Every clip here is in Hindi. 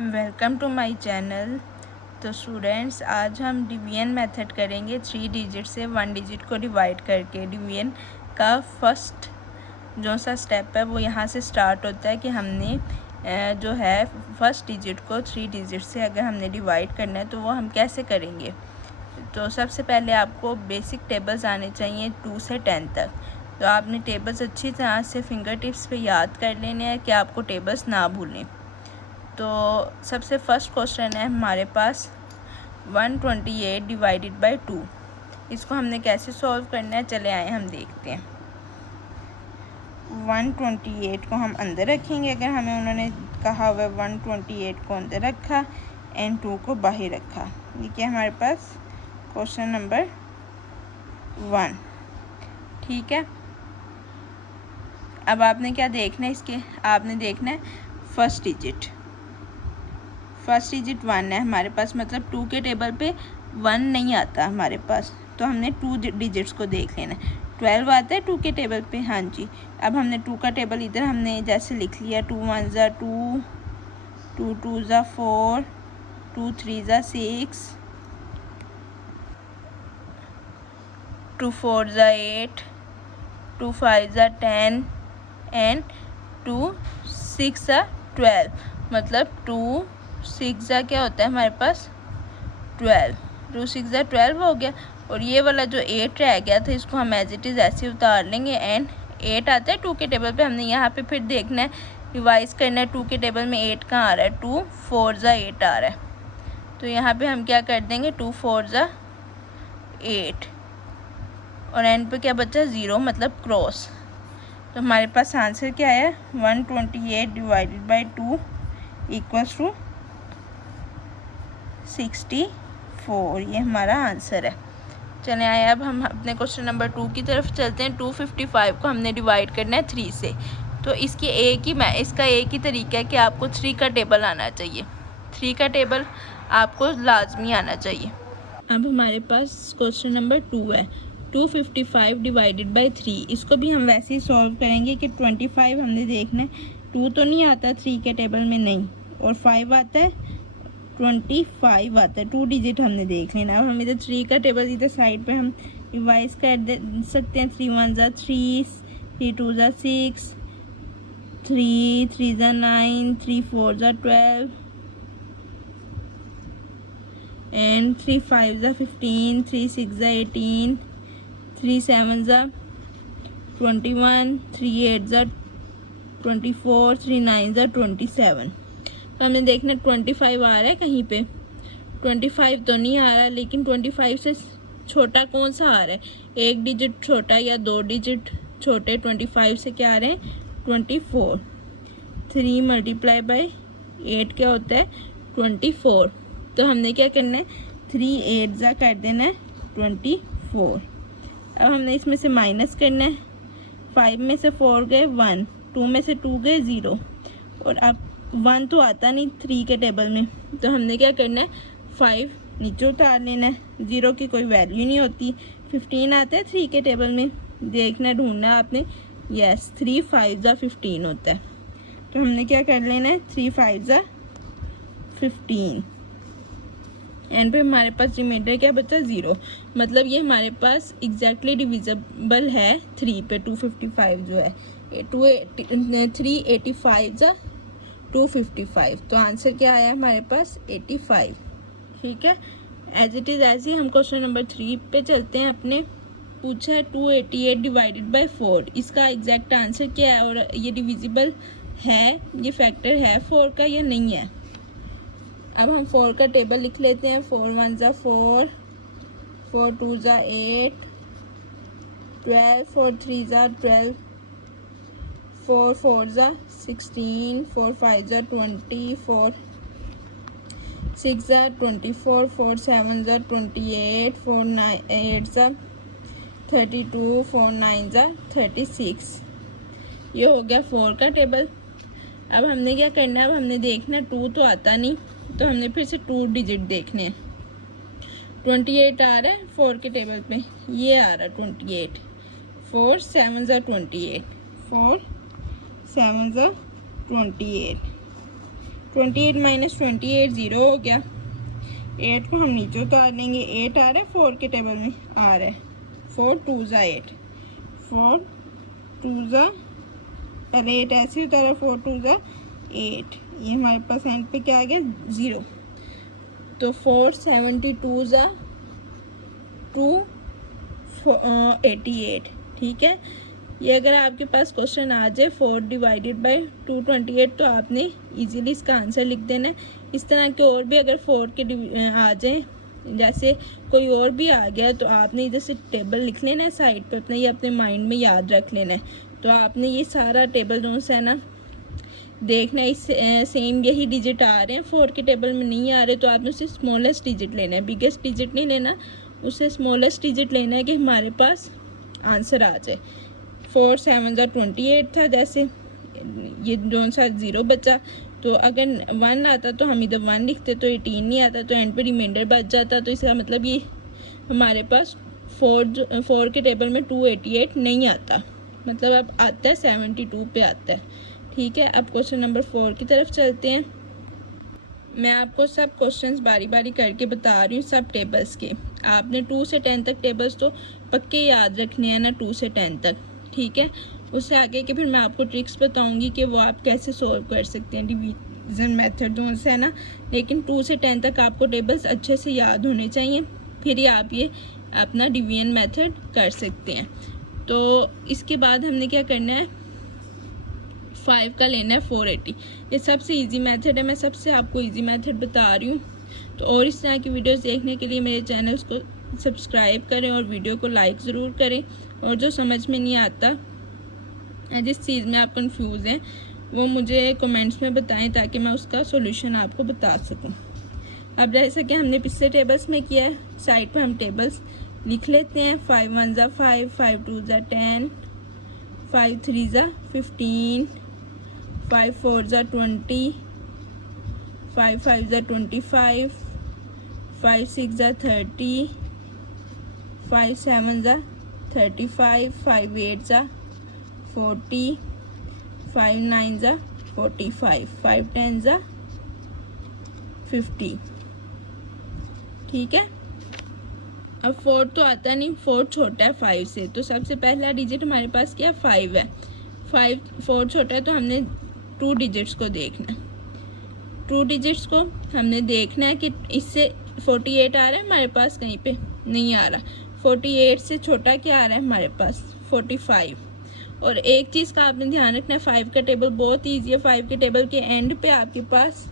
Welcome to my channel. तो स्टूडेंट्स, आज हम डिवीजन मेथड करेंगे 3 डिजिट से 1 डिजिट को डिवाइड करके। डिवीजन का फर्स्ट जो सा स्टेप है वो यहाँ से स्टार्ट होता है कि हमने जो है फर्स्ट डिजिट को 3 डिजिट से अगर हमने डिवाइड करना है तो वो हम कैसे करेंगे। तो सबसे पहले आपको बेसिक टेबल्स आने चाहिए 2 से 10 तक। तो आपने टेबल्स अच्छी तरह से फिंगर टिप्स पे याद कर लेने हैं कि आपको टेबल्स ना भूलें। तो सबसे फर्स्ट क्वेश्चन है हमारे पास 128 डिवाइडेड बाय 2। इसको हमने कैसे सॉल्व करना है, चले आए हम देखते हैं। 128 को हम अंदर रखेंगे, अगर हमें उन्होंने कहा हुआ 128 को अंदर रखा एंड 2 को बाहर रखा। ये क्या हमारे पास क्वेश्चन नंबर 1। ठीक है, अब आपने क्या देखना है, इसके आपने देखना है फर्स्ट डिजिट 1 है हमारे पास, मतलब 2 के टेबल पे 1 नहीं आता हमारे पास, तो हमने 2 डिजिट्स को देख लेना है। 12 आता है 2 के टेबल पे, हाँ जी। अब हमने 2 का टेबल इधर हमने जैसे लिख लिया, 2 1 ज़ा 2, 2 2 ज़ा 4, 2 3 ज़ा 6, 2 4 ज़ा 8, 2 5 ज़ा 10 एंड 2 6 ज़ा 12। मतलब 2 6 ज़ा क्या होता है हमारे पास 12, 2 6 ज़ा 12 हो गया। और ये वाला जो 8 रह गया था इसको हम एज इट इज़ ऐसे उतार लेंगे एंड 8 आता है 2 के टेबल पे। हमने यहाँ पे फिर देखना है, रिवाइज करना है 2 के टेबल में 8 कहाँ आ रहा है, 2 4 ज़ा 8 आ रहा है। तो यहाँ पे हम क्या कर देंगे 2 4 ज़ा 8 और एंड पे क्या बचा 0, मतलब क्रॉस। तो हमारे पास आंसर क्या है 128 डिवाइडेड बाई 2 इक्वल्स टू 64। ये हमारा आंसर है। चले आए, अब हम अपने क्वेश्चन नंबर 2 की तरफ चलते हैं। 255 को हमने डिवाइड करना है 3 से। तो इसका एक ही तरीका है कि आपको 3 का टेबल आना चाहिए। 3 का टेबल आपको लाजमी आना चाहिए। अब हमारे पास क्वेश्चन नंबर 2 है 255 डिवाइडेड बाई 3। इसको भी हम वैसे ही सॉल्व करेंगे कि 25 हमने देखना है, 2 तो नहीं आता 3 के टेबल में, नहीं, और 5 आता है, 25 आता है, 2 डिजिट हमने देख लेना। अब हम इधर 3 का टेबल इधर साइड पे हम रिवाइज कर दे सकते हैं। 3 1 ज़ा 3, 3 2 ज़ा 6, 3 3 ज़ा 9, 3 4 ज़ा 12 एंड 3 5 ज़ा 15, 3 6 ज़ा 18, 3 7 ज़ा 21, 3 8 ज़ा 24, 3 9 ज़ा 27। तो हमें देखना 25 आ रहा है कहीं पे, 25 तो नहीं आ रहा, लेकिन 25 से छोटा कौन सा आ रहा है, एक डिजिट छोटा या 2 डिजिट छोटे। 25 से क्या आ रहे हैं 24। 3 मल्टीप्लाई बाई 8 क्या होता है 24। तो हमने क्या करना है 3 8 ज़ा कर देना है 24। अब हमने इसमें से माइनस करना है, 5 में से 4 गए 1, 2 में से 2 गए 0, और अब 1 तो आता नहीं 3 के टेबल में, तो हमने क्या करना है 5 नीचे उतार लेना है, 0 की कोई वैल्यू नहीं होती। 15 आता है 3 के टेबल में, देखना ढूंढना आपने, यस 3 5 ज़ा 15 होता है। तो हमने क्या कर लेना है 3 5 ज़ा 15 एंड पे हमारे पास रिमाइंडर क्या बचा 0। मतलब ये हमारे पास एग्जैक्टली डिविजिबल है 3 पे। 255 जो है 385 ज़ा 255, तो आंसर क्या आया हमारे पास 85। ठीक है, एज इट इज़ ऐसे ही हम क्वेश्चन नंबर 3 पे चलते हैं। अपने पूछा है 288 डिवाइडेड बाई 4। इसका एग्जैक्ट आंसर क्या है और ये डिविजिबल है, ये फैक्टर है 4 का या नहीं है। अब हम 4 का टेबल लिख लेते हैं। 4 1 ज़ा 4, 4 2 ज़ा 8, 12, 4 3 ज़ा 12, 4 4 ज़ा 16, 4 5 ज़ा 20, 4 6 ज़ा 24, 4 7 ज़ा 28, 4 9 8 ज़ा 32, 4 9 ज़ा 36। ये हो गया 4 का टेबल। अब हमने क्या करना है, अब हमने देखना 2 तो आता नहीं, तो हमने फिर से 2 डिजिट देखने हैं। 28 आ रहा है 4 के टेबल पे, ये आ रहा है 28, 4 7 ज़ा 28, 4 7 ज़ा 28, 28 माइनस 28 0 हो गया। 8 को हम नीचे उतार लेंगे। 8 आ रहा है 4 के टेबल में, आ रहा है 4 2 ज़ा 8, 4 2 ज़ा, पहले 8 ऐसे उतारा, 4 2 ज़ा 8, ये हमारे पास एंड पे क्या आ गया 0। तो 4 72 ज़ा 288, ठीक है। ये अगर आपके पास क्वेश्चन आ जाए 4 डिवाइडेड बाई 228 तो आपने इजीली इसका आंसर लिख देना है। इस तरह के और भी अगर 4 के आ जाए, जैसे कोई और भी आ गया, तो आपने इधर से टेबल लिख लेना है साइड पे अपना, ये अपने माइंड में याद रख लेना है। तो आपने ये सारा टेबल जो है ना देखना है, इस सेम यही डिजिट आ रहे हैं, 4 के टेबल में नहीं आ रहे, तो आपने उससे स्मॉलेस्ट डिजिट लेना है, बिगेस्ट डिजिट नहीं लेना, उससे स्मॉलेस्ट डिजिट लेना है कि हमारे पास आंसर आ जाए। 4 7 ज़ा 28 था, जैसे ये दोनों साथ 0 बचा, तो अगर 1 आता तो हम इधर 1 लिखते, तो 18 नहीं आता तो एंड पे रिमाइंडर बच जाता। तो इसका मतलब ये हमारे पास 4 के टेबल में 288 नहीं आता, मतलब अब आता है 72 पे आता है, ठीक है। अब क्वेश्चन नंबर 4 की तरफ चलते हैं। मैं आपको सब क्वेश्चंस बारी बारी करके बता रही हूँ, सब टेबल्स के। आपने 2 से 10 तक टेबल्स तो पक्के याद रखने हैं ना, 2 से 10 तक, ठीक है। उससे आगे के फिर मैं आपको ट्रिक्स बताऊंगी कि वो आप कैसे सोल्व कर सकते हैं डिवीज़न मेथड से, है ना। लेकिन 2 से 10 तक आपको टेबल्स अच्छे से याद होने चाहिए, फिर ही आप ये अपना डिवीजन मेथड कर सकते हैं। तो इसके बाद हमने क्या करना है, 5 का लेना है 480। ये सबसे इजी मेथड है, मैं सबसे आपको इजी मेथड बता रही हूँ। तो और इस तरह की वीडियोस देखने के लिए मेरे चैनल्स को सब्सक्राइब करें और वीडियो को लाइक ज़रूर करें। और जो समझ में नहीं आता, जिस चीज़ में आप कंफ्यूज हैं, वो मुझे कमेंट्स में बताएं ताकि मैं उसका सॉल्यूशन आपको बता सकूं। अब जैसा कि हमने पिछले टेबल्स में किया है, साइड पर हम टेबल्स लिख लेते हैं। 5 1 ज़ा 5, 5 2 ज़ा 10, 5 3 ज़ा 15, 5 4 ज़ा 20, 5 5 ज़ा 25, 5 6 ज़ा 30, 5 7 ज़ा 35, 5 8 ज़ा 40, 5 9 ज़ा 45, 5 10 ज़ा 50, ठीक है। अब 4 तो आता नहीं, 4 छोटा है 5 से, तो सबसे पहला डिजिट हमारे पास क्या 5 है। 4 छोटा है तो हमने 2 डिजिट्स को देखना है। 2 डिजिट्स को हमने देखना है कि इससे 48 आ रहा है हमारे पास, कहीं पे नहीं आ रहा। 48 से छोटा क्या आ रहा है हमारे पास 45। और एक चीज़ का आपने ध्यान रखना है, 5 का टेबल बहुत ईजी है। 5 के टेबल के एंड पे आपके पास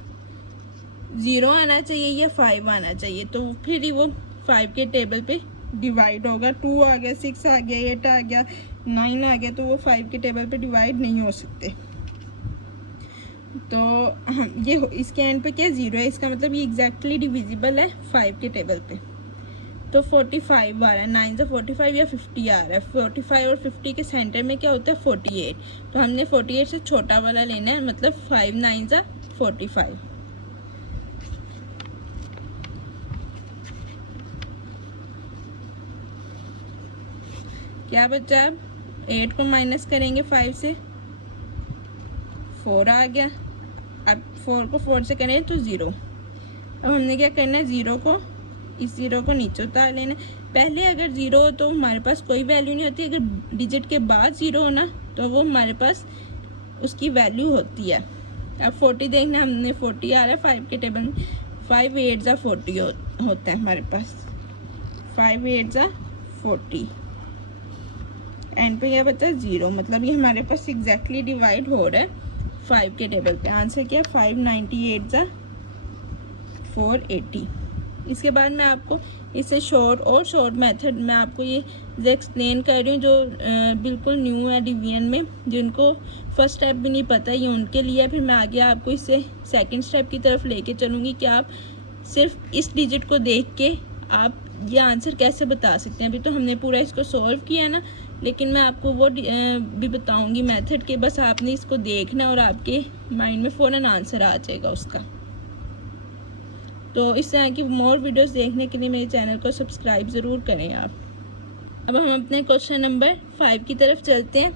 0 आना चाहिए या 5 आना चाहिए, तो फिर ही वो 5 के टेबल पे डिवाइड होगा। 2 आ गया, 6 आ गया, 8 आ गया, 9 आ गया, तो वो 5 के टेबल पे डिवाइड नहीं हो सकते। तो हम ये इसके एंड पे क्या 0 है, इसका मतलब ये एग्जैक्टली डिविजिबल है 5 के टेबल पे। तो 45 आ रहा है, 9 से 45 या 50 आ रहा है। 45 और 50 के सेंटर में क्या होता है 48, तो हमने 48 से छोटा वाला लेना है, मतलब 5 9 से 45। क्या बचा, अब 8 को माइनस करेंगे 5 से, 4 आ गया। अब 4 को 4 से करें तो 0। अब हमने क्या करना है, 0 को, इस 0 को नीचे उतार लेना। पहले अगर 0 हो तो हमारे पास कोई वैल्यू नहीं होती, अगर डिजिट के बाद 0 हो ना तो वो हमारे पास उसकी वैल्यू होती है। अब 40 देखना, हमने 40 आ रहा है 5 के टेबल में। 5 8 ज़ा 40 होता है हमारे पास, 5 8 ज़ा 40। एंड पे क्या बचा 0, मतलब ये हमारे पास एग्जैक्टली डिवाइड हो रहा है 5 के टेबल पे। आंसर क्या 598 ज़ा 480। इसके बाद मैं आपको इससे शॉर्ट मेथड मैं आपको ये एक्सप्लेन कर रही हूँ, जो बिल्कुल न्यू है डिवीजन में, जिनको फर्स्ट स्टेप भी नहीं पता, ये उनके लिए। फिर मैं आगे आपको इससे सेकंड स्टेप की तरफ लेके चलूँगी कि आप सिर्फ इस डिजिट को देख के आप ये आंसर कैसे बता सकते हैं। अभी तो हमने पूरा इसको सॉल्व किया है ना, लेकिन मैं आपको वो भी बताऊँगी मेथड के, बस आपने इसको देखना और आपके माइंड में फ़ौरन आंसर आ जाएगा उसका। तो इस तरह की मोर वीडियोस देखने के लिए मेरे चैनल को सब्सक्राइब ज़रूर करें आप। अब हम अपने क्वेश्चन नंबर 5 की तरफ चलते हैं।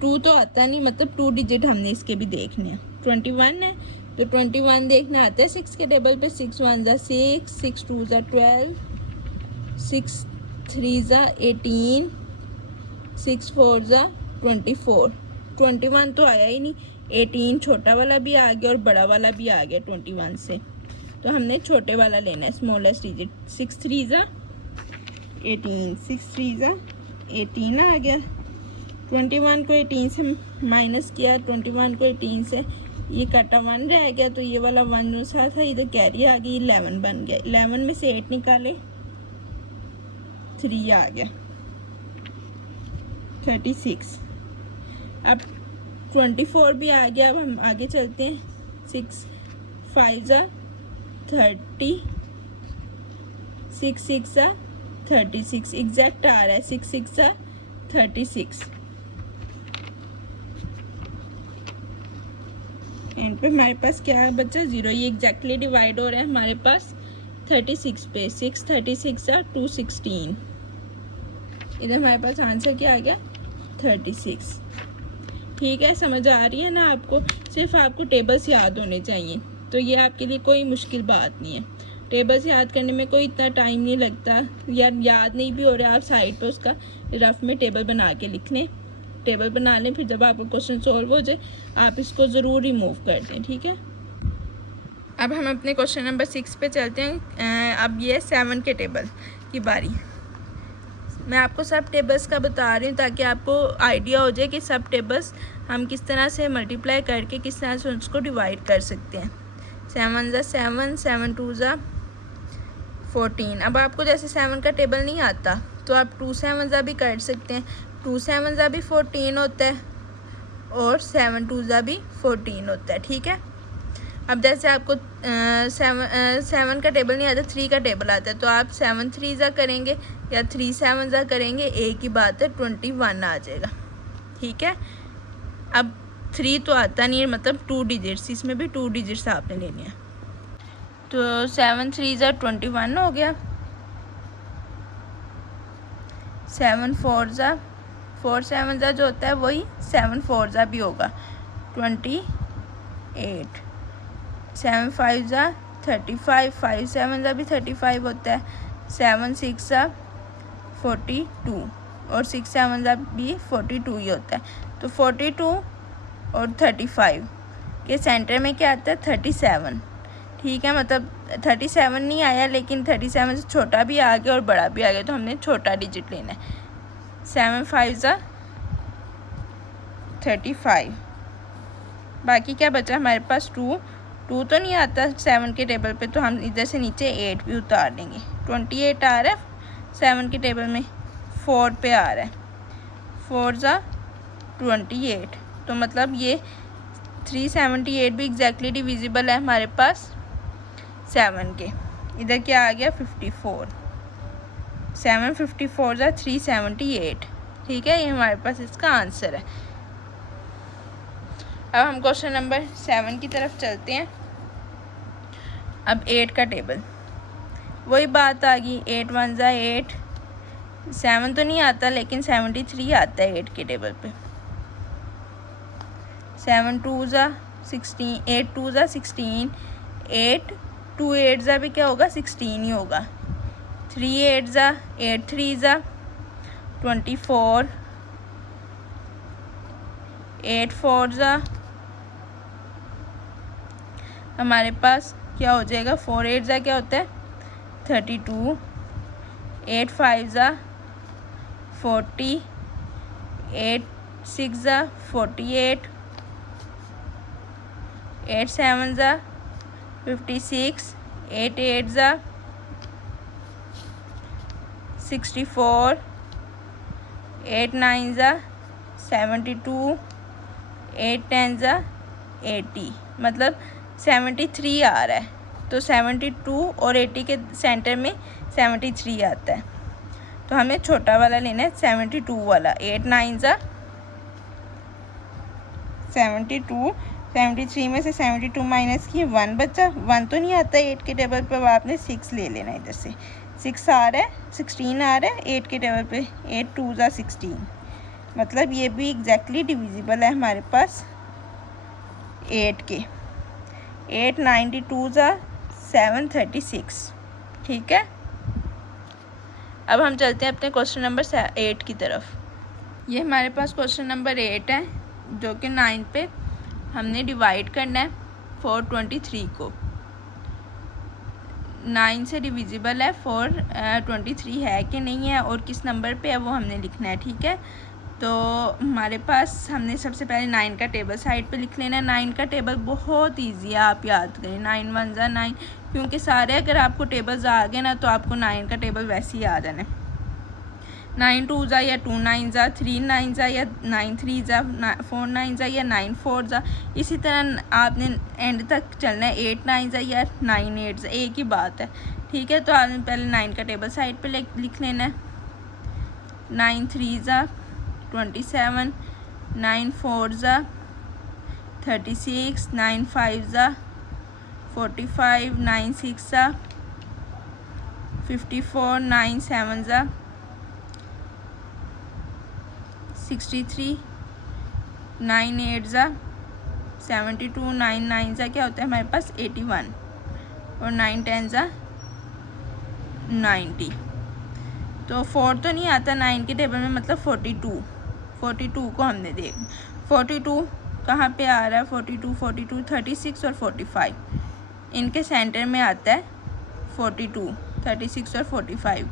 2 तो आता नहीं, मतलब 2 डिजिट हमने इसके भी देखने हैं। 21 है, तो 21 देखना आता है 6 के टेबल पे। 6 1 ज़ा 6, 6 2 ज़ा 12, 6 3 ज़ा 18, 6 4 ज़ा 24। 21 तो आया ही नहीं, 18 छोटा वाला भी आ गया और बड़ा वाला भी आ गया 21 से, तो हमने छोटे वाला लेना है, स्मॉलेस्ट डिजिट। 6 3 ज़ा 18, 6 3 ज़ा 18 आ गया। 21 को 18 से माइनस किया, 21 को 18 से ये कटा 1 रह गया, तो ये वाला 1 जो सा था इधर कैरी आ गई, 11 बन गया। 11 में से 8 निकाले, 3 आ गया, 36। अब 24 भी आ गया। अब हम आगे चलते हैं। 6 5 ज़ा 30, 6 6 ज़ा 36, एग्जैक्ट आ रहा है। 6 6 ज़ा 36। एंड पे हमारे पास क्या है बच्चा, 0। ये एग्जैक्टली डिवाइड हो रहा है हमारे पास 36 पे। 6 36 ज़ा 216, इधर हमारे पास आंसर क्या आ गया, 36। ठीक है, समझ आ रही है ना आपको? सिर्फ आपको टेबल्स याद होने चाहिए, तो ये आपके लिए कोई मुश्किल बात नहीं है। टेबल्स याद करने में कोई इतना टाइम नहीं लगता, या याद नहीं भी हो रहा, आप साइड पे उसका रफ में टेबल बना के लिख लें, टेबल बना लें, फिर जब आपका क्वेश्चन सॉल्व हो जाए आप इसको ज़रूर रिमूव कर दें। ठीक है, अब हम अपने क्वेश्चन नंबर 6 पे चलते हैं। अब ये 7 के टेबल की बारी। मैं आपको सब टेबल्स का बता रही हूँ ताकि आपको आइडिया हो जाए कि सब टेबल्स हम किस तरह से मल्टीप्लाई करके किस तरह से उसको डिवाइड कर सकते हैं। 7 ज़ा 7, 7 2 ज़ा 14। अब आपको जैसे 7 का टेबल नहीं आता तो आप 2 7 ज़ा भी कर सकते हैं। 2 7 ज़ा भी 14 होता है और 7 2 ज़ा भी 14 होता है। ठीक है, अब जैसे आपको 7 का टेबल नहीं आता, 3 का टेबल आता है, तो आप 7 3 ज़ा करेंगे या 3 7 ज़ा करेंगे, एक ही बात है, 21 आ जाएगा। ठीक है, अब 3 तो आता नहीं है, मतलब 2 डिजिट्स, इसमें भी 2 डिजिट्स आपने लेने हैं, तो 7 3 ज़ा 21 हो गया। 7 4 ज़ा 4 7 ज़ा जो होता है वही 7 4 ज़ा भी होगा, 28। 7 5 ज़ा 35, 5 7 ज़ा भी 35 होता है। 7 6 ज़ा 42 और 6 7 ज़ा भी 42 ही होता है, तो 42 और 35 के सेंटर में क्या आता है, 37। ठीक है, मतलब 37 नहीं आया, लेकिन 37 से छोटा भी आ गया और बड़ा भी आ गया, तो हमने छोटा डिजिट लेना है। 7 5 ज़ा 35, बाकी क्या बचा हमारे पास, 2 तो नहीं आता 7 के टेबल पे, तो हम इधर से नीचे 8 भी उतार देंगे। 28 आ रहा है 7 के टेबल में, 4 पे आ रहा है, 4 ज़ा 28, तो मतलब ये 378 भी एग्जैक्टली डिविजिबल है हमारे पास 7 के। इधर क्या आ गया, 54। 7 54 ज़ा 378। ठीक है, ये हमारे पास इसका आंसर है। अब हम क्वेश्चन नंबर 7 की तरफ चलते हैं। अब 8 का टेबल, वही बात आ गई, 8 1 ज़ा 8, 7 तो नहीं आता लेकिन 73 आता है 8 के टेबल पे। 7 2 ज़ा 16, 8 2 ज़ा 16, 8 2 8 ज़ा भी क्या होगा, 16 ही होगा। 3 8 ज़ा 8 3 ज़ा 24, 8 4 ज़ा हमारे पास क्या हो जाएगा, 4 8 ज़ा क्या होता है, 32, 8 5 ज़ा 40, 8 6 ज़ा 48, 8 7 ज़ा 56, 8 8 ज़ा 64, 8 9 ज़ा 72, 8 10 ज़ा 80, मतलब 73 आ रहा है, तो 72 और 80 के सेंटर में 73 आता है, तो हमें छोटा वाला लेना है, 72 वाला। 8 9 ज़ा 72, 73 में से 72 माइनस किए 1 बचा, 1 तो नहीं आता 8 के टेबल पर, आपने 6 ले लेना, इधर से 6 आ रहा है, 16 आ रहा है 8 के टेबल पे। 8 2 ज़ा 16, मतलब ये भी एग्जैक्टली डिविजिबल है हमारे पास 8 के 8 92 ज़ा 736। ठीक है, अब हम चलते हैं अपने क्वेश्चन नंबर 8 की तरफ। ये हमारे पास क्वेश्चन नंबर 8 है, जो कि 9 पे हमने डिवाइड करना है 423 को। 9 से डिविजिबल है 423 है कि नहीं है और किस नंबर पे है वो हमने लिखना है। ठीक है, तो हमारे पास हमने सबसे पहले 9 का टेबल साइड पे लिख लेना है। 9 का टेबल बहुत इजी है, आप याद करें। 9 1 ज़ा 9, क्योंकि सारे अगर आपको टेबल्स आ गए ना तो आपको 9 का टेबल वैसे ही आ जाना है। 9 2 ज़ा या 2 9 ज़ा, 3 9 ज़ा या 9 3 ज़ा, 4 9 ज़ा या 9 4 ज़ा। इसी तरह आपने एंड तक चलना है, 8 9 ज़ा या 9 8 ज़ा, एक ही बात है। ठीक है, तो आपने पहले 9 का टेबल साइड पे लिख लेना है। 9 3 ज़ा 27, 9 4 ज़ा 36, 9 5 ज़ा 45, 9 6 ज़ा 54, 9 7 ज़ा 63, 9 8 ज़ा 72, 9 9 ज़ा क्या होता है हमारे पास 81 और 9 10 ज़ा 90। तो 4 तो नहीं आता 9 के टेबल में, मतलब 42 को हमने देख 42 कहाँ पे आ रहा है। 42 42 36 और 45 इनके सेंटर में आता है 42, 36 और 45।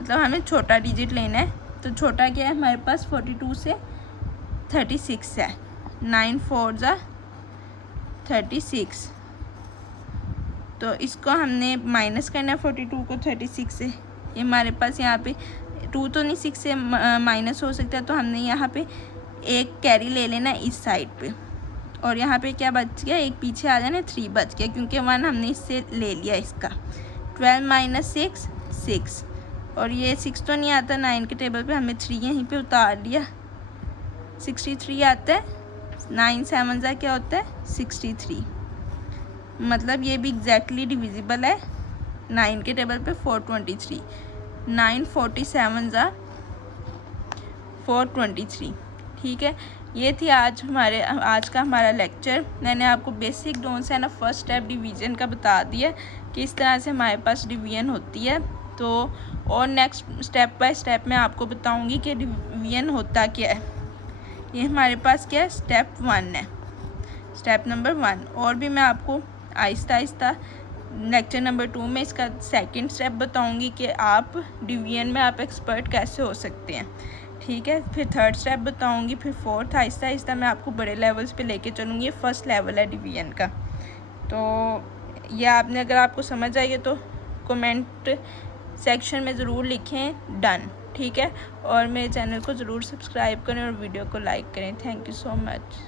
मतलब हमें छोटा डिजिट लेना है, तो छोटा क्या है हमारे पास 42 से 36 है। 9 4 ज़ा 36, तो इसको हमने माइनस करना है 42 को 36 से। ये हमारे पास यहाँ पे 2 तो नहीं 6 से माइनस हो सकता है, तो हमने यहाँ पे एक कैरी ले लेना इस साइड पे। और यहाँ पे क्या बच गया, एक पीछे आ जाना 3 बच गया, क्योंकि 1 हमने इससे ले लिया इसका। 12 माइनस 6 6, और ये 6 तो नहीं आता 9 के टेबल पे, हमें 3 यहीं पे उतार लिया। 63 आता है। 9 7 ज़ा क्या होता है 63, मतलब ये भी एग्जैक्टली डिविजिबल है 9 के टेबल पे 423। 9 47 ज़ा 423। ठीक है, ये थी आज का हमारा लेक्चर। मैंने आपको बेसिक डोंट्स है ना फर्स्ट स्टेप डिवीज़न का बता दिया कि इस तरह से हमारे पास डिवीज़न होती है। तो और नेक्स्ट स्टेप बाय स्टेप मैं आपको बताऊंगी कि डिवीज़न होता क्या है। ये हमारे पास क्या है, स्टेप 1 है, स्टेप नंबर 1। और भी मैं आपको आहिस्ता आहिस्ता लेक्चर नंबर 2 में इसका सेकंड स्टेप बताऊंगी कि आप डिवीज़न में आप एक्सपर्ट कैसे हो सकते हैं। ठीक है, फिर थर्ड स्टेप बताऊंगी, फिर फोर्थ। आहिस्ता आहिस्ता मैं आपको बड़े लेवल्स पे लेके चलूँगी। ये फर्स्ट लेवल है डिवीज़न का। तो ये आपने अगर आपको समझ आई है तो कमेंट सेक्शन में ज़रूर लिखें डन। ठीक है, और मेरे चैनल को ज़रूर सब्सक्राइब करें और वीडियो को लाइक करें। Thank you so much.